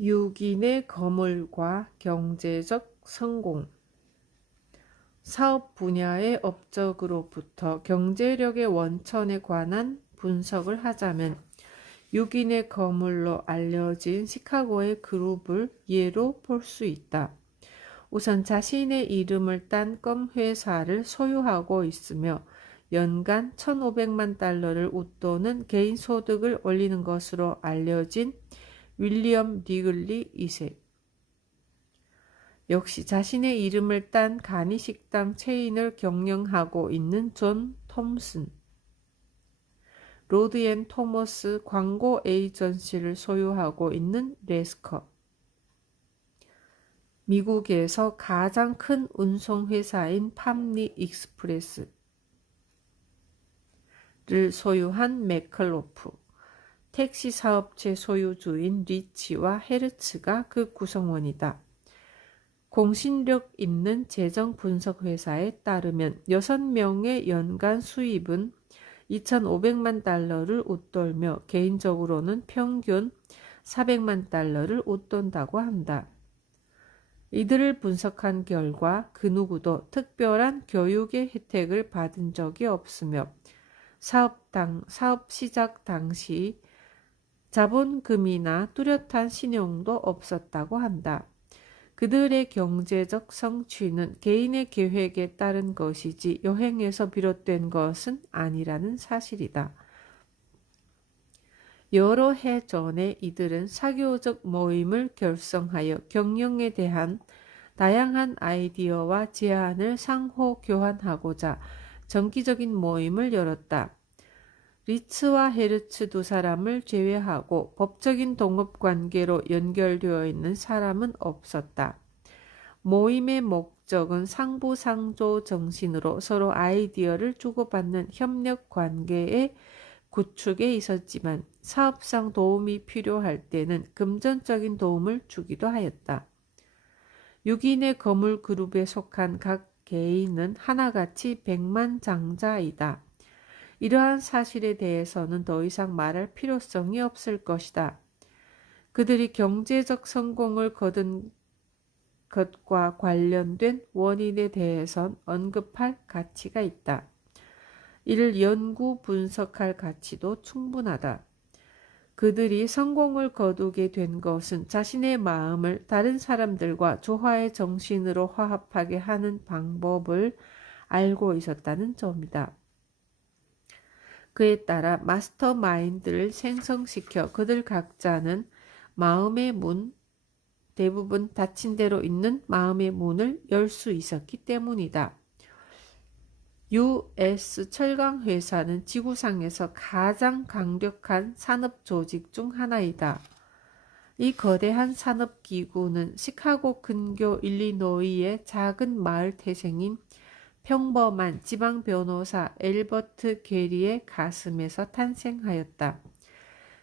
육인의 거물과 경제적 성공. 사업 분야의 업적으로부터 경제력의 원천에 관한 분석을 하자면 육인의 거물로 알려진 시카고의 그룹을 예로 볼 수 있다. 우선 자신의 이름을 딴 껌 회사를 소유하고 있으며 연간 1,500만 달러를 웃도는 개인 소득을 올리는 것으로 알려진 윌리엄 리글리 2세. 역시 자신의 이름을 딴 간이식당 체인을 경영하고 있는 존 톰슨. 로드 앤 토머스 광고 에이전시를 소유하고 있는 레스커. 미국에서 가장 큰 운송회사인 팜리 익스프레스를 소유한 맥클로프. 택시 사업체 소유주인 리치와 헤르츠가 그 구성원이다. 공신력 있는 재정 분석 회사에 따르면 6명의 연간 수입은 2,500만 달러를 웃돌며 개인적으로는 평균 400만 달러를 웃돈다고 한다. 이들을 분석한 결과 그 누구도 특별한 교육의 혜택을 받은 적이 없으며 사업 시작 당시 자본금이나 뚜렷한 신용도 없었다고 한다. 그들의 경제적 성취는 개인의 계획에 따른 것이지 여행에서 비롯된 것은 아니라는 사실이다. 여러 해 전에 이들은 사교적 모임을 결성하여 경영에 대한 다양한 아이디어와 제안을 상호 교환하고자 정기적인 모임을 열었다. 리츠와 헤르츠 두 사람을 제외하고 법적인 동업관계로 연결되어 있는 사람은 없었다. 모임의 목적은 상부상조 정신으로 서로 아이디어를 주고받는 협력관계의 구축에 있었지만 사업상 도움이 필요할 때는 금전적인 도움을 주기도 하였다. 6인의 거물 그룹에 속한 각 개인은 하나같이 백만장자이다. 이러한 사실에 대해서는 더 이상 말할 필요성이 없을 것이다. 그들이 경제적 성공을 거둔 것과 관련된 원인에 대해선 언급할 가치가 있다. 이를 연구 분석할 가치도 충분하다. 그들이 성공을 거두게 된 것은 자신의 마음을 다른 사람들과 조화의 정신으로 화합하게 하는 방법을 알고 있었다는 점이다. 그에 따라 마스터 마인드를 생성시켜 그들 각자는 마음의 문, 대부분 닫힌 대로 있는 마음의 문을 열 수 있었기 때문이다. US 철강 회사는 지구상에서 가장 강력한 산업 조직 중 하나이다. 이 거대한 산업기구는 시카고 근교 일리노이의 작은 마을 태생인 평범한 지방 변호사 엘버트 게리의 가슴에서 탄생하였다.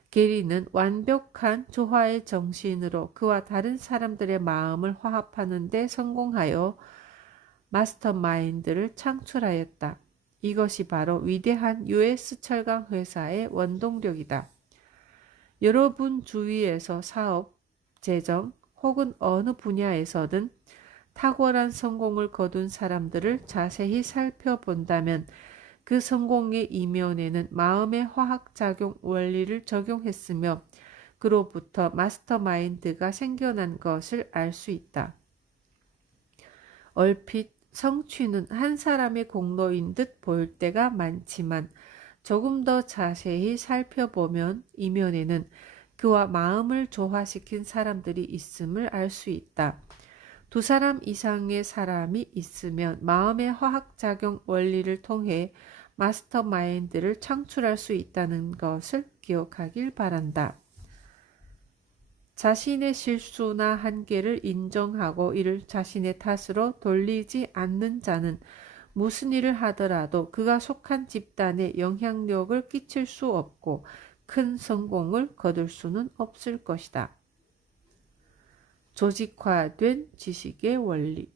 게리는 완벽한 조화의 정신으로 그와 다른 사람들의 마음을 화합하는 데 성공하여 마스터마인드를 창출하였다. 이것이 바로 위대한 US 철강 회사의 원동력이다. 여러분 주위에서 사업, 재정 혹은 어느 분야에서든 탁월한 성공을 거둔 사람들을 자세히 살펴본다면 그 성공의 이면에는 마음의 화학작용 원리를 적용했으며 그로부터 마스터마인드가 생겨난 것을 알 수 있다. 얼핏 성취는 한 사람의 공로인 듯 보일 때가 많지만 조금 더 자세히 살펴보면 이면에는 그와 마음을 조화시킨 사람들이 있음을 알 수 있다. 두 사람 이상의 사람이 있으면 마음의 화학작용 원리를 통해 마스터마인드를 창출할 수 있다는 것을 기억하길 바란다. 자신의 실수나 한계를 인정하고 이를 자신의 탓으로 돌리지 않는 자는 무슨 일을 하더라도 그가 속한 집단에 영향력을 끼칠 수 없고 큰 성공을 거둘 수는 없을 것이다. 조직화된 지식의 원리.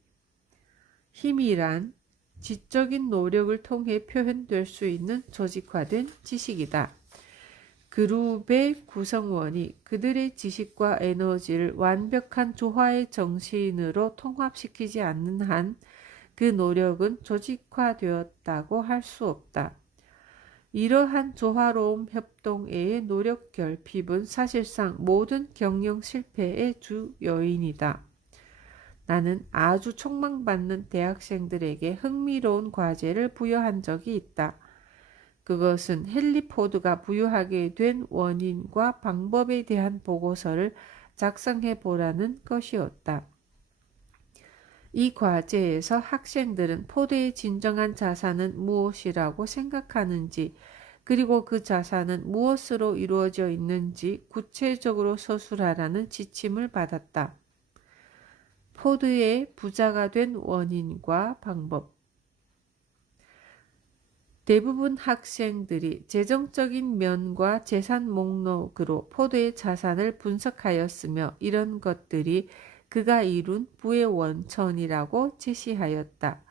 힘이란 지적인 노력을 통해 표현될 수 있는 조직화된 지식이다. 그룹의 구성원이 그들의 지식과 에너지를 완벽한 조화의 정신으로 통합시키지 않는 한 그 노력은 조직화되었다고 할 수 없다. 이러한 조화로움 협동의 노력 결핍은 사실상 모든 경영 실패의 주 요인이다. 나는 아주 촉망받는 대학생들에게 흥미로운 과제를 부여한 적이 있다. 그것은 헨리 포드가 부여하게 된 원인과 방법에 대한 보고서를 작성해 보라는 것이었다. 이 과제에서 학생들은 포드의 진정한 자산은 무엇이라고 생각하는지, 그리고 그 자산은 무엇으로 이루어져 있는지 구체적으로 서술하라는 지침을 받았다. 포드의 부자가 된 원인과 방법. 대부분 학생들이 재정적인 면과 재산 목록으로 포드의 자산을 분석하였으며 이런 것들이 그가 이룬 부의 원천이라고 제시하였다.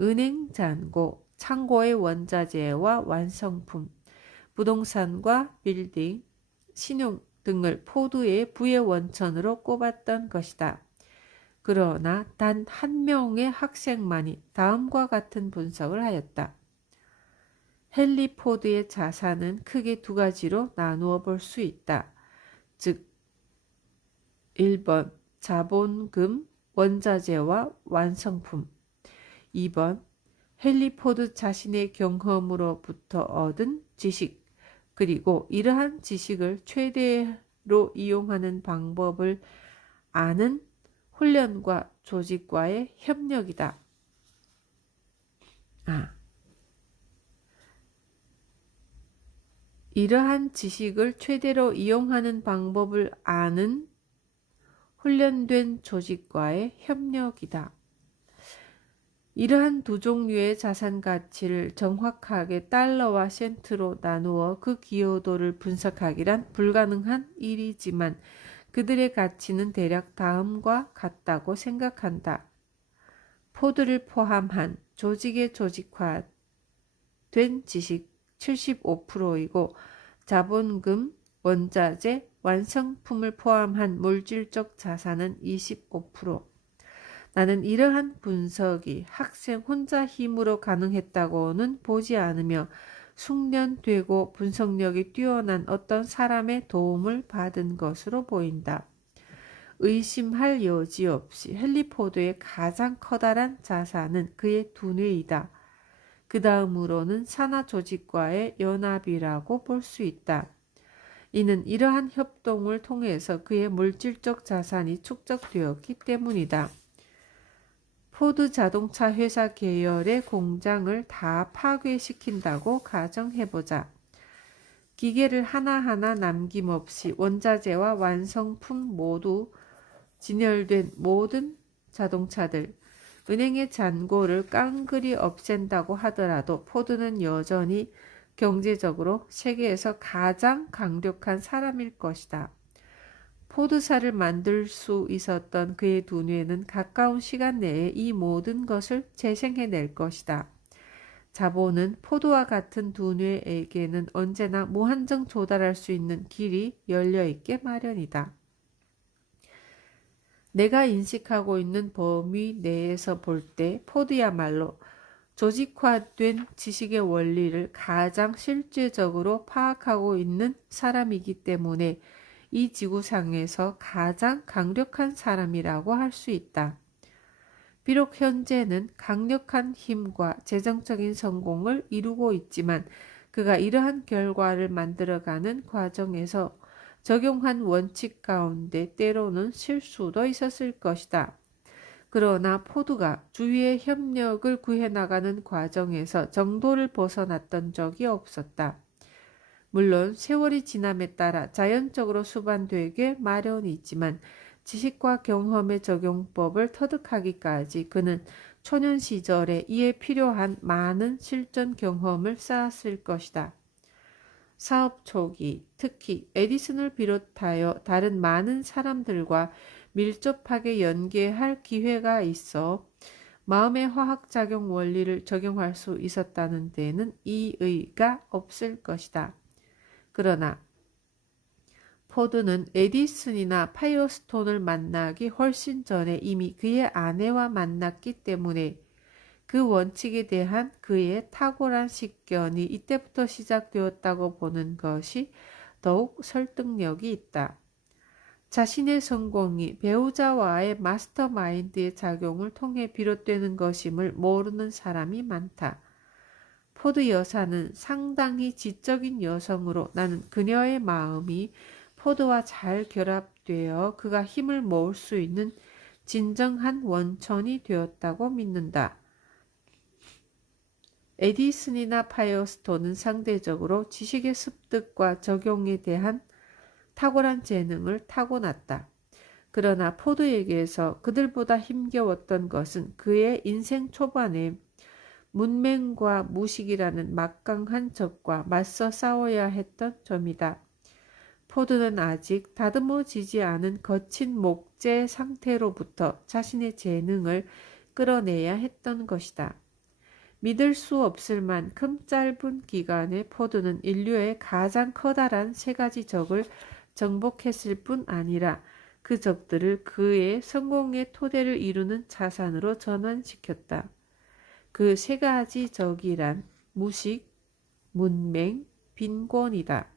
은행 잔고, 창고의 원자재와 완성품, 부동산과 빌딩, 신용 등을 포드의 부의 원천으로 꼽았던 것이다. 그러나 단 한 명의 학생만이 다음과 같은 분석을 하였다. 헨리 포드의 자산은 크게 두 가지로 나누어 볼 수 있다. 즉 1번 자본금, 원자재와 완성품. 2번 헨리 포드 자신의 경험으로부터 얻은 지식, 그리고 이러한 지식을 최대로 이용하는 방법을 아는 훈련과 조직과의 협력이다. 이러한 지식을 최대로 이용하는 방법을 아는 훈련된 조직과의 협력이다. 이러한 두 종류의 자산 가치를 정확하게 달러와 센트로 나누어 그 기여도를 분석하기란 불가능한 일이지만 그들의 가치는 대략 다음과 같다고 생각한다. 포드를 포함한 조직의 조직화된 지식 75%이고 자본금, 원자재, 완성품을 포함한 물질적 자산은 25%. 나는 이러한 분석이 학생 혼자 힘으로 가능했다고는 보지 않으며 숙련되고 분석력이 뛰어난 어떤 사람의 도움을 받은 것으로 보인다. 의심할 여지 없이 헨리 포드의 가장 커다란 자산은 그의 두뇌이다. 그 다음으로는 산하 조직과의 연합이라고 볼 수 있다. 이는 이러한 협동을 통해서 그의 물질적 자산이 축적되었기 때문이다. 포드 자동차 회사 계열의 공장을 다 파괴시킨다고 가정해보자. 기계를 하나하나 남김없이 원자재와 완성품 모두 진열된 모든 자동차들, 은행의 잔고를 깡그리 없앤다고 하더라도 포드는 여전히 경제적으로 세계에서 가장 강력한 사람일 것이다. 포드사를 만들 수 있었던 그의 두뇌는 가까운 시간 내에 이 모든 것을 재생해낼 것이다. 자본은 포드와 같은 두뇌에게는 언제나 무한정 조달할 수 있는 길이 열려있게 마련이다. 내가 인식하고 있는 범위 내에서 볼 때 포드야말로 조직화된 지식의 원리를 가장 실제적으로 파악하고 있는 사람이기 때문에 이 지구상에서 가장 강력한 사람이라고 할 수 있다. 비록 현재는 강력한 힘과 재정적인 성공을 이루고 있지만 그가 이러한 결과를 만들어가는 과정에서 적용한 원칙 가운데 때로는 실수도 있었을 것이다. 그러나 포드가 주위의 협력을 구해나가는 과정에서 정도를 벗어났던 적이 없었다. 물론 세월이 지남에 따라 자연적으로 수반되게 마련이지만 지식과 경험의 적용법을 터득하기까지 그는 초년 시절에 이에 필요한 많은 실전 경험을 쌓았을 것이다. 사업 초기, 특히 에디슨을 비롯하여 다른 많은 사람들과 밀접하게 연계할 기회가 있어 마음의 화학작용 원리를 적용할 수 있었다는 데는 이의가 없을 것이다. 그러나 포드는 에디슨이나 파이어스톤을 만나기 훨씬 전에 이미 그의 아내와 만났기 때문에 그 원칙에 대한 그의 탁월한 식견이 이때부터 시작되었다고 보는 것이 더욱 설득력이 있다. 자신의 성공이 배우자와의 마스터마인드의 작용을 통해 비롯되는 것임을 모르는 사람이 많다. 포드 여사는 상당히 지적인 여성으로 나는 그녀의 마음이 포드와 잘 결합되어 그가 힘을 모을 수 있는 진정한 원천이 되었다고 믿는다. 에디슨이나 파이어스톤은 상대적으로 지식의 습득과 적용에 대한 탁월한 재능을 타고났다. 그러나 포드에게서 그들보다 힘겨웠던 것은 그의 인생 초반에 문맹과 무식이라는 막강한 적과 맞서 싸워야 했던 점이다. 포드는 아직 다듬어지지 않은 거친 목재 상태로부터 자신의 재능을 끌어내야 했던 것이다. 믿을 수 없을 만큼 짧은 기간에 포드는 인류의 가장 커다란 세 가지 적을 정복했을 뿐 아니라 그 적들을 그의 성공의 토대를 이루는 자산으로 전환시켰다. 그 세 가지 적이란 무식, 문맹, 빈곤이다.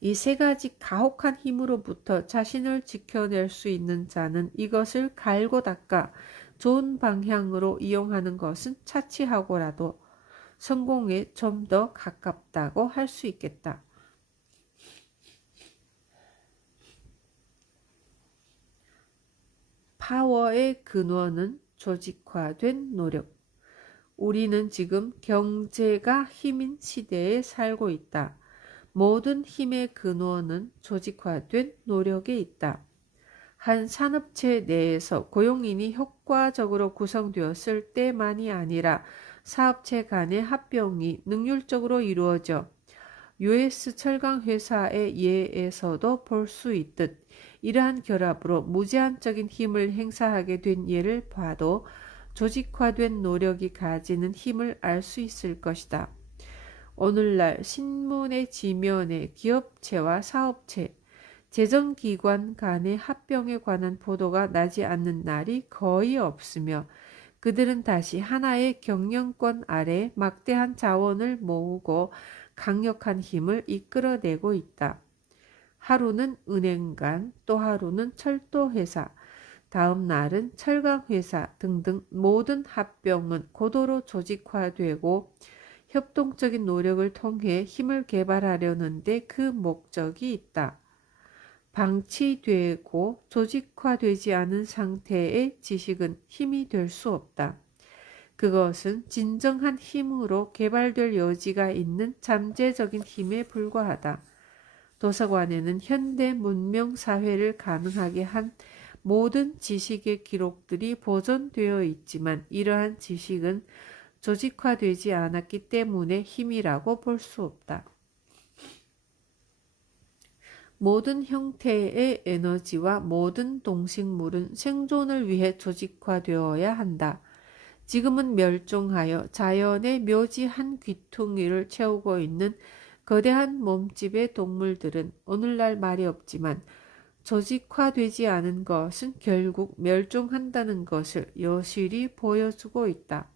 이 세 가지 가혹한 힘으로부터 자신을 지켜낼 수 있는 자는 이것을 갈고 닦아 좋은 방향으로 이용하는 것은 차치하고라도 성공에 좀 더 가깝다고 할 수 있겠다. 파워의 근원은 조직화된 노력. 우리는 지금 경제가 힘인 시대에 살고 있다. 모든 힘의 근원은 조직화된 노력에 있다. 한 산업체 내에서 고용인이 효과적으로 구성되었을 때만이 아니라 사업체 간의 합병이 능률적으로 이루어져 US 철강 회사의 예에서도 볼 수 있듯 이러한 결합으로 무제한적인 힘을 행사하게 된 예를 봐도 조직화된 노력이 가지는 힘을 알 수 있을 것이다. 오늘날 신문의 지면에 기업체와 사업체, 재정기관 간의 합병에 관한 보도가 나지 않는 날이 거의 없으며 그들은 다시 하나의 경영권 아래 막대한 자원을 모으고 강력한 힘을 이끌어내고 있다. 하루는 은행간, 또 하루는 철도회사, 다음 날은 철강회사 등등 모든 합병은 고도로 조직화되고 협동적인 노력을 통해 힘을 개발하려는데 그 목적이 있다. 방치되고 조직화되지 않은 상태의 지식은 힘이 될 수 없다. 그것은 진정한 힘으로 개발될 여지가 있는 잠재적인 힘에 불과하다. 도서관에는 현대 문명 사회를 가능하게 한 모든 지식의 기록들이 보존되어 있지만 이러한 지식은 조직화되지 않았기 때문에 힘이라고 볼 수 없다. 모든 형태의 에너지와 모든 동식물은 생존을 위해 조직화되어야 한다. 지금은 멸종하여 자연의 묘지 한 귀퉁이를 채우고 있는 거대한 몸집의 동물들은 오늘날 말이 없지만 조직화되지 않은 것은 결국 멸종한다는 것을 여실히 보여주고 있다.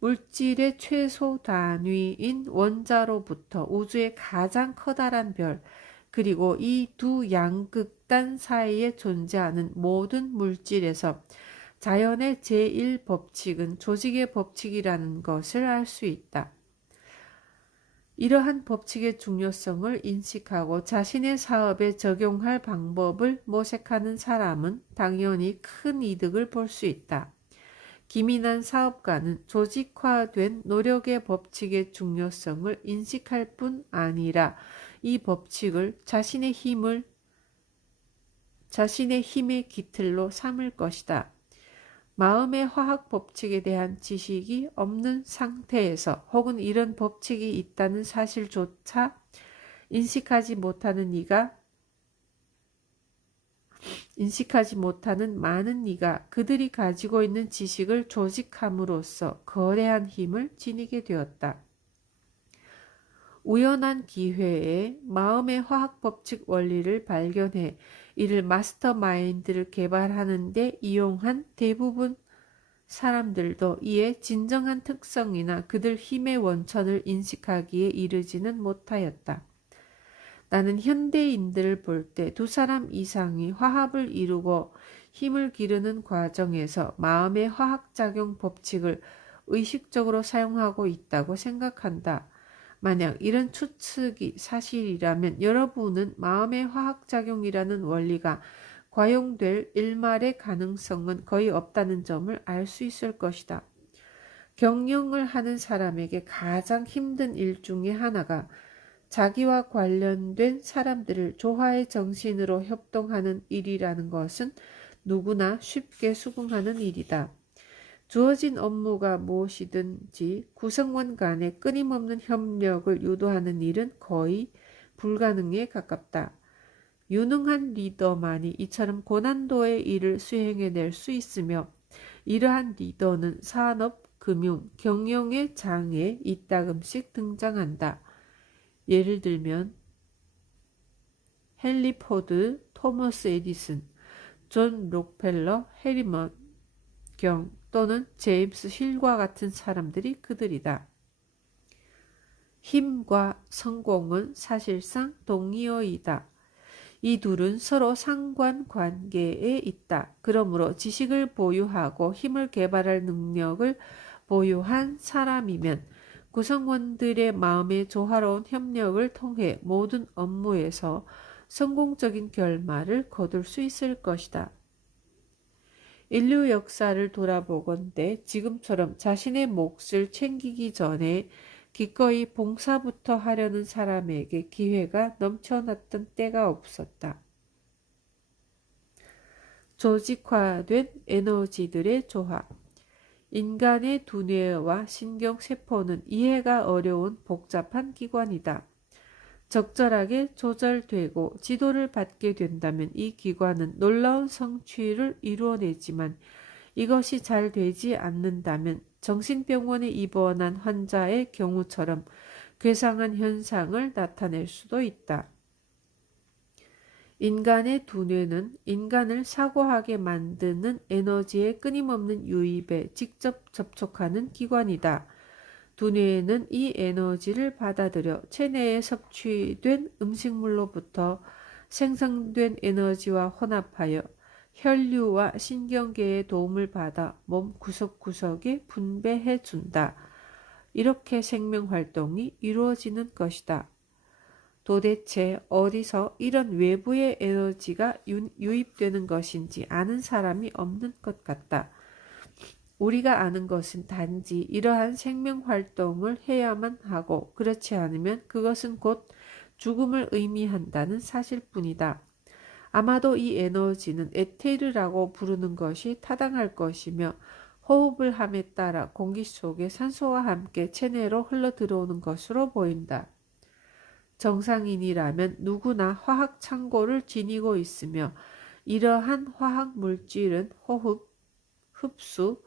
물질의 최소 단위인 원자로부터 우주의 가장 커다란 별, 그리고 이 두 양극단 사이에 존재하는 모든 물질에서 자연의 제1법칙은 조직의 법칙이라는 것을 알 수 있다. 이러한 법칙의 중요성을 인식하고 자신의 사업에 적용할 방법을 모색하는 사람은 당연히 큰 이득을 볼 수 있다. 기민한 사업가는 조직화된 노력의 법칙의 중요성을 인식할 뿐 아니라 이 법칙을 자신의 힘의 깃틀로 삼을 것이다. 마음의 화학 법칙에 대한 지식이 없는 상태에서 혹은 이런 법칙이 있다는 사실조차 인식하지 못하는 많은 이가 그들이 가지고 있는 지식을 조직함으로써 거대한 힘을 지니게 되었다. 우연한 기회에 마음의 화학 법칙 원리를 발견해 이를 마스터마인드를 개발하는 데 이용한 대부분 사람들도 이에 진정한 특성이나 그들 힘의 원천을 인식하기에 이르지는 못하였다. 나는 현대인들을 볼 때 두 사람 이상이 화합을 이루고 힘을 기르는 과정에서 마음의 화학작용 법칙을 의식적으로 사용하고 있다고 생각한다. 만약 이런 추측이 사실이라면 여러분은 마음의 화학작용이라는 원리가 과용될 일말의 가능성은 거의 없다는 점을 알 수 있을 것이다. 경영을 하는 사람에게 가장 힘든 일 중에 하나가 자기와 관련된 사람들을 조화의 정신으로 협동하는 일이라는 것은 누구나 쉽게 수긍하는 일이다. 주어진 업무가 무엇이든지 구성원 간의 끊임없는 협력을 유도하는 일은 거의 불가능에 가깝다. 유능한 리더만이 이처럼 고난도의 일을 수행해낼 수 있으며 이러한 리더는 산업, 금융, 경영의 장에 이따금씩 등장한다. 예를 들면 헨리 포드, 토머스 에디슨, 존 록펠러, 해리먼 경 또는 제임스 힐과 같은 사람들이 그들이다. 힘과 성공은 사실상 동의어이다. 이 둘은 서로 상관관계에 있다. 그러므로 지식을 보유하고 힘을 개발할 능력을 보유한 사람이면 구성원들의 마음의 조화로운 협력을 통해 모든 업무에서 성공적인 결말을 거둘 수 있을 것이다. 인류 역사를 돌아보건대 지금처럼 자신의 몫을 챙기기 전에 기꺼이 봉사부터 하려는 사람에게 기회가 넘쳐났던 때가 없었다. 조직화된 에너지들의 조합. 인간의 두뇌와 신경세포는 이해가 어려운 복잡한 기관이다. 적절하게 조절되고 지도를 받게 된다면 이 기관은 놀라운 성취를 이루어내지만 이것이 잘 되지 않는다면 정신병원에 입원한 환자의 경우처럼 괴상한 현상을 나타낼 수도 있다. 인간의 두뇌는 인간을 사고하게 만드는 에너지의 끊임없는 유입에 직접 접촉하는 기관이다. 두뇌는 이 에너지를 받아들여 체내에 섭취된 음식물로부터 생성된 에너지와 혼합하여 혈류와 신경계의 도움을 받아 몸 구석구석에 분배해 준다. 이렇게 생명활동이 이루어지는 것이다. 도대체 어디서 이런 외부의 에너지가 유입되는 것인지 아는 사람이 없는 것 같다. 우리가 아는 것은 단지 이러한 생명활동을 해야만 하고 그렇지 않으면 그것은 곧 죽음을 의미한다는 사실뿐이다. 아마도 이 에너지는 에테르라고 부르는 것이 타당할 것이며 호흡을 함에 따라 공기 속에 산소와 함께 체내로 흘러들어오는 것으로 보인다. 정상인이라면 누구나 화학 창고를 지니고 있으며 이러한 화학 물질은 호흡, 흡수,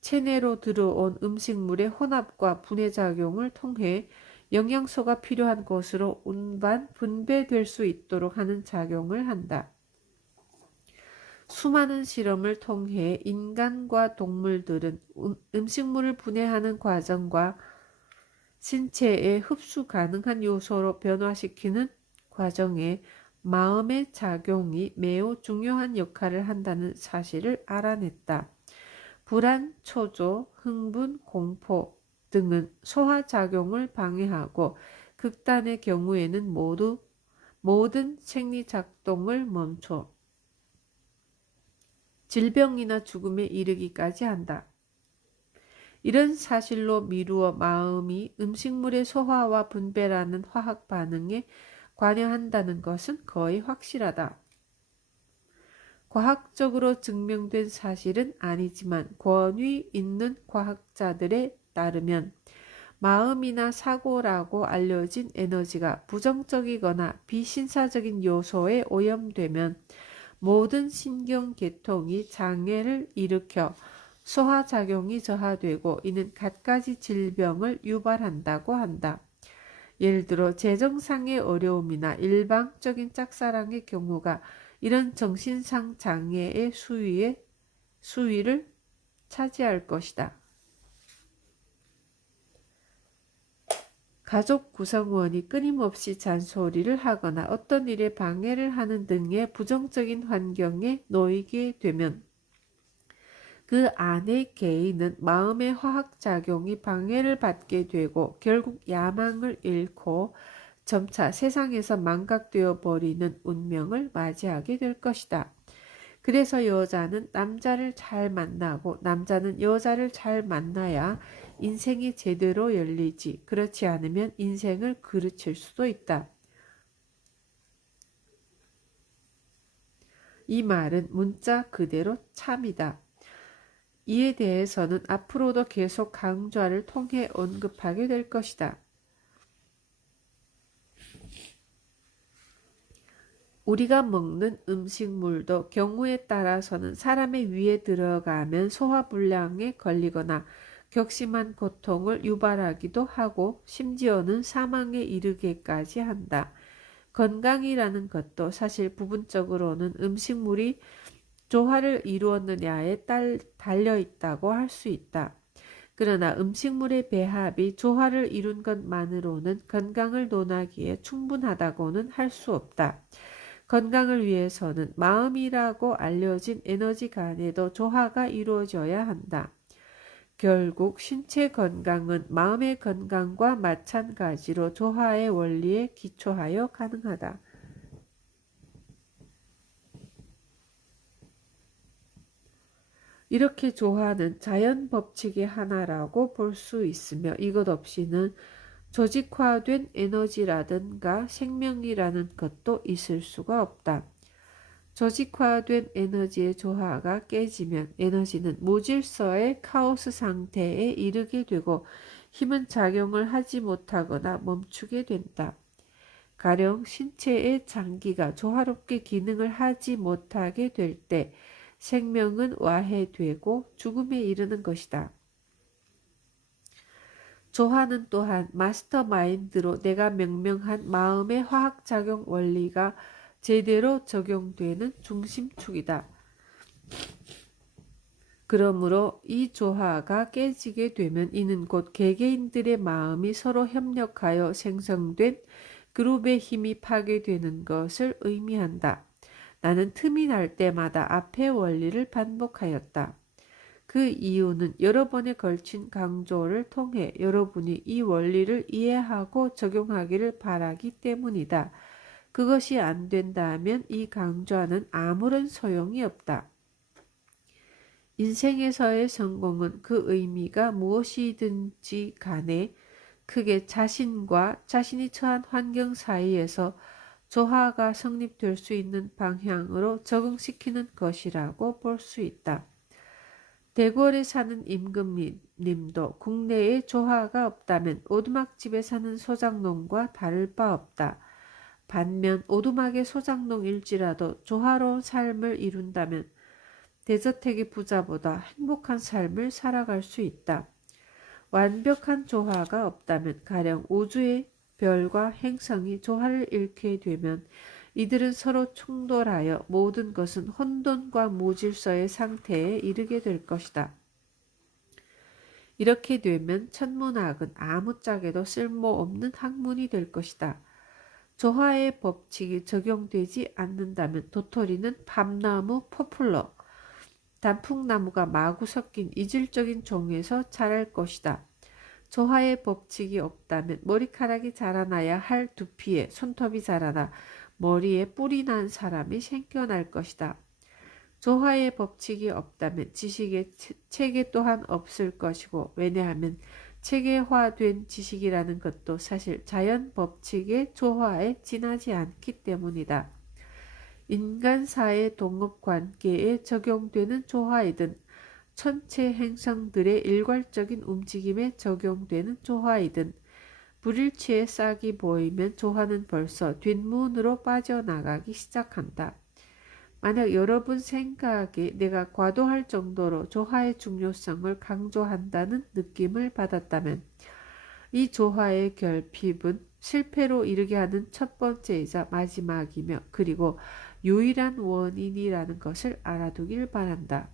체내로 들어온 음식물의 혼합과 분해작용을 통해 영양소가 필요한 곳으로 운반, 분배될 수 있도록 하는 작용을 한다. 수많은 실험을 통해 인간과 동물들은 음식물을 분해하는 과정과 신체에 흡수 가능한 요소로 변화시키는 과정에 마음의 작용이 매우 중요한 역할을 한다는 사실을 알아냈다. 불안, 초조, 흥분, 공포 등은 소화작용을 방해하고 극단의 경우에는 모든 생리작동을 멈춰 질병이나 죽음에 이르기까지 한다. 이런 사실로 미루어 마음이 음식물의 소화와 분배라는 화학 반응에 관여한다는 것은 거의 확실하다. 과학적으로 증명된 사실은 아니지만 권위 있는 과학자들에 따르면 마음이나 사고라고 알려진 에너지가 부정적이거나 비신사적인 요소에 오염되면 모든 신경계통이 장애를 일으켜 소화작용이 저하되고 이는 갖가지 질병을 유발한다고 한다. 예를 들어 재정상의 어려움이나 일방적인 짝사랑의 경우가 이런 정신상 장애의 수위를 차지할 것이다. 가족 구성원이 끊임없이 잔소리를 하거나 어떤 일에 방해를 하는 등의 부정적인 환경에 놓이게 되면 그 안의 개인은 마음의 화학작용이 방해를 받게 되고 결국 야망을 잃고 점차 세상에서 망각되어 버리는 운명을 맞이하게 될 것이다. 그래서 여자는 남자를 잘 만나고 남자는 여자를 잘 만나야 인생이 제대로 열리지. 그렇지 않으면 인생을 그르칠 수도 있다. 이 말은 문자 그대로 참이다. 이에 대해서는 앞으로도 계속 강좌를 통해 언급하게 될 것이다. 우리가 먹는 음식물도 경우에 따라서는 사람의 위에 들어가면 소화불량에 걸리거나 격심한 고통을 유발하기도 하고 심지어는 사망에 이르게까지 한다. 건강이라는 것도 사실 부분적으로는 음식물이 조화를 이루었느냐에 달려있다고 할 수 있다. 그러나 음식물의 배합이 조화를 이룬 것만으로는 건강을 논하기에 충분하다고는 할 수 없다. 건강을 위해서는 마음이라고 알려진 에너지 간에도 조화가 이루어져야 한다. 결국 신체 건강은 마음의 건강과 마찬가지로 조화의 원리에 기초하여 가능하다. 이렇게 조화는 자연 법칙의 하나라고 볼 수 있으며 이것 없이는 조직화된 에너지라든가 생명이라는 것도 있을 수가 없다. 조직화된 에너지의 조화가 깨지면 에너지는 무질서의 카오스 상태에 이르게 되고 힘은 작용을 하지 못하거나 멈추게 된다. 가령 신체의 장기가 조화롭게 기능을 하지 못하게 될 때 생명은 와해되고 죽음에 이르는 것이다. 조화는 또한 마스터마인드로 내가 명명한 마음의 화학작용 원리가 제대로 적용되는 중심축이다. 그러므로 이 조화가 깨지게 되면 이는 곧 개개인들의 마음이 서로 협력하여 생성된 그룹의 힘이 파괴되는 것을 의미한다. 나는 틈이 날 때마다 앞의 원리를 반복하였다. 그 이유는 여러 번에 걸친 강조를 통해 여러분이 이 원리를 이해하고 적용하기를 바라기 때문이다. 그것이 안 된다면 이 강좌는 아무런 소용이 없다. 인생에서의 성공은 그 의미가 무엇이든지 간에 크게 자신과 자신이 처한 환경 사이에서 조화가 성립될 수 있는 방향으로 적응시키는 것이라고 볼 수 있다. 대궐에 사는 임금님도 국내에 조화가 없다면 오두막집에 사는 소장농과 다를 바 없다. 반면 오두막의 소장농일지라도 조화로운 삶을 이룬다면 대저택의 부자보다 행복한 삶을 살아갈 수 있다. 완벽한 조화가 없다면 가령 우주의 별과 행성이 조화를 잃게 되면 이들은 서로 충돌하여 모든 것은 혼돈과 무질서의 상태에 이르게 될 것이다. 이렇게 되면 천문학은 아무짝에도 쓸모없는 학문이 될 것이다. 조화의 법칙이 적용되지 않는다면 도토리는 밤나무, 포플러, 단풍나무가 마구 섞인 이질적인 종에서 자랄 것이다. 조화의 법칙이 없다면 머리카락이 자라나야 할 두피에 손톱이 자라나 머리에 뿔이 난 사람이 생겨날 것이다. 조화의 법칙이 없다면 지식의 체계 또한 없을 것이고 왜냐하면 체계화된 지식이라는 것도 사실 자연 법칙의 조화에 지나지 않기 때문이다. 인간사의 동업관계에 적용되는 조화이든 천체 행성들의 일괄적인 움직임에 적용되는 조화이든 불일치의 싹이 보이면 조화는 벌써 뒷문으로 빠져나가기 시작한다. 만약 여러분 생각에 내가 과도할 정도로 조화의 중요성을 강조한다는 느낌을 받았다면 이 조화의 결핍은 실패로 이르게 하는 첫 번째이자 마지막이며 그리고 유일한 원인이라는 것을 알아두길 바란다.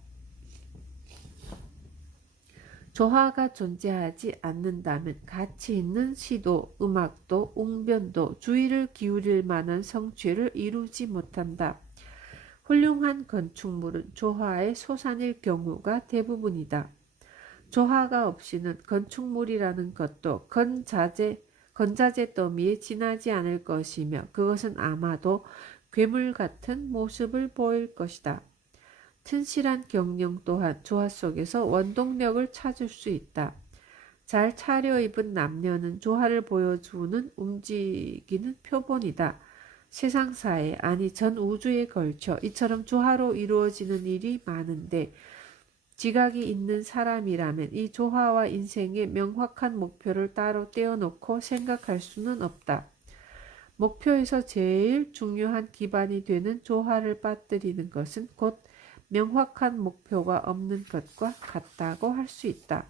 조화가 존재하지 않는다면 가치 있는 시도, 음악도, 웅변도 주의를 기울일 만한 성취를 이루지 못한다. 훌륭한 건축물은 조화의 소산일 경우가 대부분이다. 조화가 없이는 건축물이라는 것도 건자재 더미에 지나지 않을 것이며 그것은 아마도 괴물 같은 모습을 보일 것이다. 튼실한 경영 또한 조화 속에서 원동력을 찾을 수 있다. 잘 차려입은 남녀는 조화를 보여주는 움직이는 표본이다. 세상사에 아니 전 우주에 걸쳐 이처럼 조화로 이루어지는 일이 많은데 지각이 있는 사람이라면 이 조화와 인생의 명확한 목표를 따로 떼어놓고 생각할 수는 없다. 목표에서 제일 중요한 기반이 되는 조화를 빠뜨리는 것은 곧 명확한 목표가 없는 것과 같다고 할 수 있다.